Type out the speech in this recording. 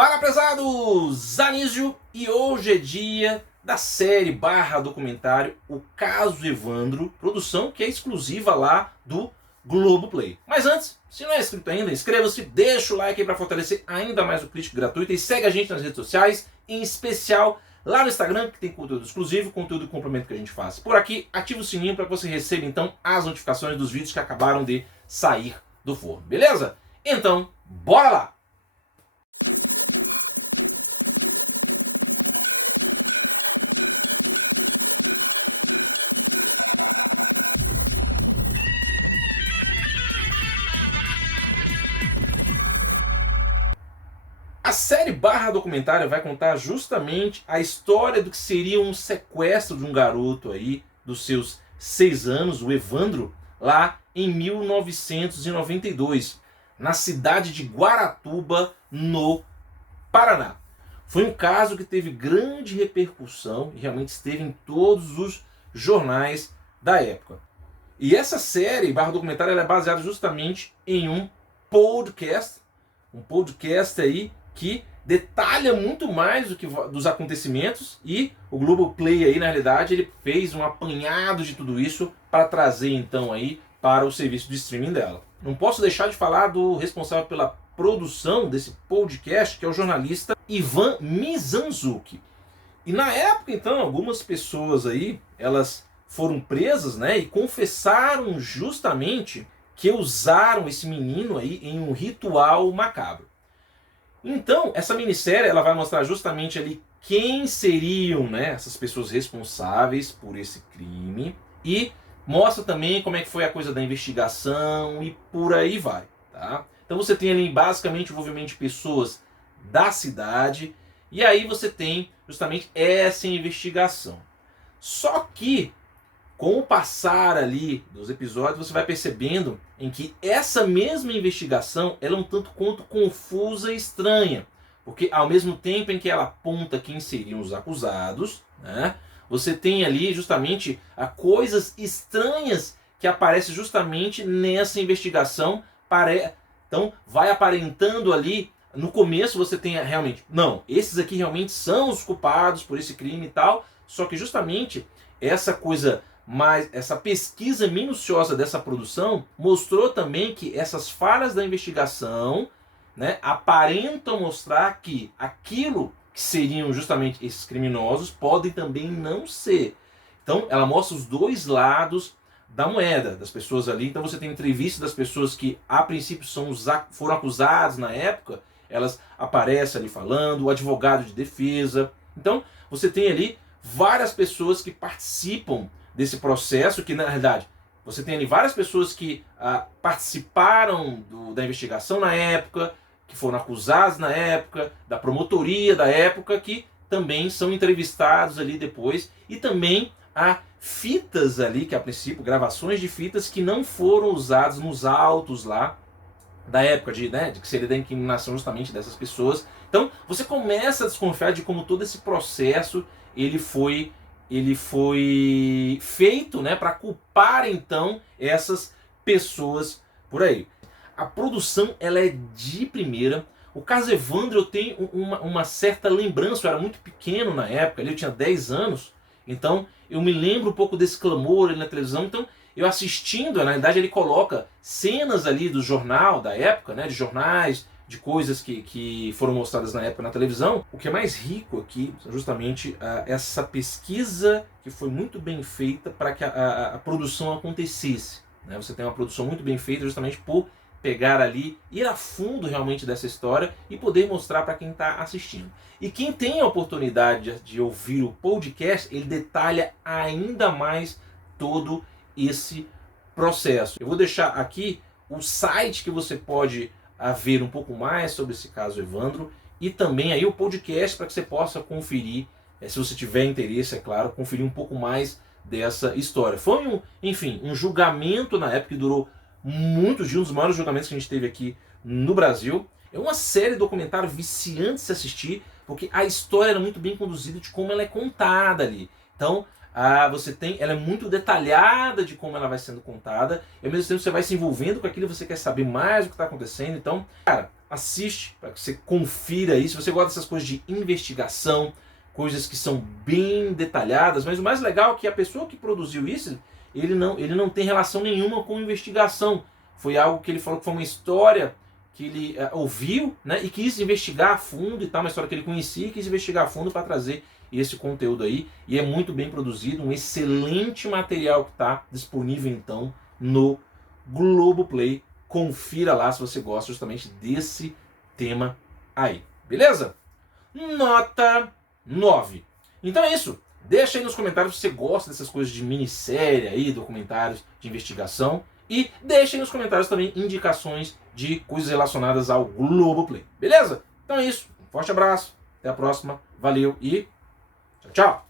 Fala, prezados! Anísio, e hoje é dia da série / documentário O Caso Evandro, produção que é exclusiva lá do Globoplay. Mas antes, se não é inscrito ainda, inscreva-se, deixa o like aí para fortalecer ainda mais o Crítico Gratuito e segue a gente nas redes sociais, em especial lá no Instagram, que tem conteúdo exclusivo, conteúdo complemento que a gente faz. Por aqui, ativa o sininho para que você receba então as notificações dos vídeos que acabaram de sair do forno, beleza? Então, bora lá! A série / documentário vai contar justamente a história do que seria um sequestro de um garoto aí dos seus 6 anos, o Evandro, lá em 1992, na cidade de Guaratuba, no Paraná. Foi um caso que teve grande repercussão e realmente esteve em todos os jornais da época. E essa série / documentário ela é baseada justamente em um podcast aí que detalha muito mais do que dos acontecimentos, e o Globoplay aí na realidade ele fez um apanhado de tudo isso para trazer então aí para o serviço de streaming dela. Não posso deixar de falar do responsável pela produção desse podcast, que é o jornalista Ivan Mizanzuki. E na época então algumas pessoas aí elas foram presas, né, e confessaram justamente que usaram esse menino aí em um ritual macabro. Então, essa minissérie ela vai mostrar justamente ali quem seriam, né, essas pessoas responsáveis por esse crime, e mostra também como é que foi a coisa da investigação e por aí vai, tá? Então você tem ali basicamente o envolvimento de pessoas da cidade, e aí você tem justamente essa investigação. Só que com o passar ali dos episódios, você vai percebendo em que essa mesma investigação ela é um tanto quanto confusa e estranha. Porque ao mesmo tempo em que ela aponta quem seriam os acusados, né, você tem ali justamente coisas estranhas que aparecem justamente nessa investigação. Então vai aparentando ali, no começo você tem realmente, não, esses aqui realmente são os culpados por esse crime e tal, só que justamente essa coisa... Mas essa pesquisa minuciosa dessa produção mostrou também que essas falhas da investigação, né, aparentam mostrar que aquilo que seriam justamente esses criminosos podem também não ser. Então ela mostra os dois lados da moeda das pessoas ali. Então você tem entrevistas das pessoas que a princípio foram acusadas na época, elas aparecem ali falando, o advogado de defesa. Então você tem ali várias pessoas que participam desse processo, que na realidade você tem ali várias pessoas que participaram da investigação na época, que foram acusadas na época, da promotoria da época, que também são entrevistados ali depois, e também há fitas ali, que a princípio, gravações de fitas que não foram usadas nos autos lá da época, de que seria da incriminação justamente dessas pessoas. Então você começa a desconfiar de como todo esse processo ele foi feito, né, para culpar então essas pessoas por aí. A produção ela é de primeira. O caso Evandro eu tenho uma certa lembrança, eu era muito pequeno na época, eu tinha 10 anos, então eu me lembro um pouco desse clamor ali na televisão. Então eu assistindo, na verdade ele coloca cenas ali do jornal da época, né, de jornais, de coisas que foram mostradas na época na televisão. O que é mais rico aqui é justamente essa pesquisa que foi muito bem feita para que a produção acontecesse, né? Você tem uma produção muito bem feita justamente por pegar ali, ir a fundo realmente dessa história e poder mostrar para quem está assistindo. E quem tem a oportunidade de ouvir o podcast, ele detalha ainda mais todo esse processo. Eu vou deixar aqui o site que você pode ver um pouco mais sobre esse caso Evandro, e também aí o podcast para que você possa conferir, se você tiver interesse, é claro, conferir um pouco mais dessa história. Foi enfim, um julgamento na época que durou muitos dias, um dos maiores julgamentos que a gente teve aqui no Brasil. É uma série documentário viciante de se assistir, porque a história era muito bem conduzida de como ela é contada ali. Então você tem, ela é muito detalhada de como ela vai sendo contada, e ao mesmo tempo você vai se envolvendo com aquilo, você quer saber mais o que está acontecendo. Então, cara, assiste, para que você confira aí. Se você gosta dessas coisas de investigação, coisas que são bem detalhadas, mas o mais legal é que a pessoa que produziu isso, ele não tem relação nenhuma com investigação. Foi algo que ele falou que foi uma história que ele ouviu, né, e quis investigar a fundo e tal, uma história que ele conhecia e quis investigar a fundo para trazer esse conteúdo aí. E é muito bem produzido, um excelente material que está disponível então no Globoplay. Confira lá se você gosta justamente desse tema aí, beleza? Nota 9. Então é isso. Deixa aí nos comentários se você gosta dessas coisas de minissérie aí, documentários de investigação. E deixa aí nos comentários também indicações de coisas relacionadas ao Globoplay. Beleza? Então é isso. Um forte abraço. Até a próxima. Valeu e tchau, tchau.